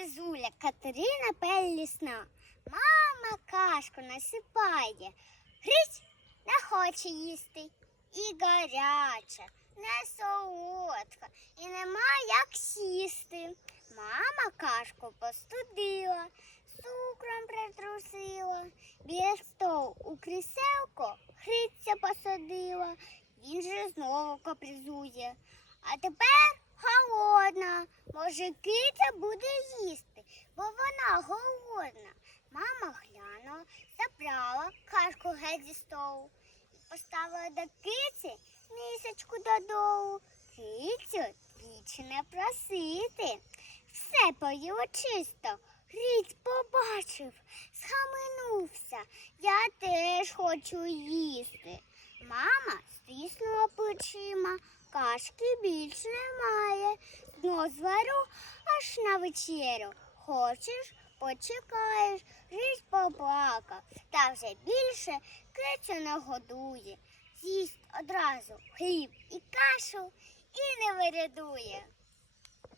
капризуля Катерина Пеллісна. Мама кашку насипає. Грить не хоче їсти. І гаряча, не солодка, і нема як сісти. Мама кашку постудила, цукром притрусила, біля столу у кріселко гриця посадила. Він же знову капризує. А тепер голодна. Може, киця буде їсти, бо вона голодна. Мама глянула, забрала кашку геть зі столу поставила до киці місячку додолу. Кицю більше не просити. Все поїло чисто. Гриць побачив, схаменувся. Я теж хочу їсти. Мама стиснула плечима, кашки більше немає. Дно звару аж на вечерю. Хочеш, почекаєш, жить поплакав, та вже більше кицю не годує. З'їсть одразу хліб і кашу і не вирядує.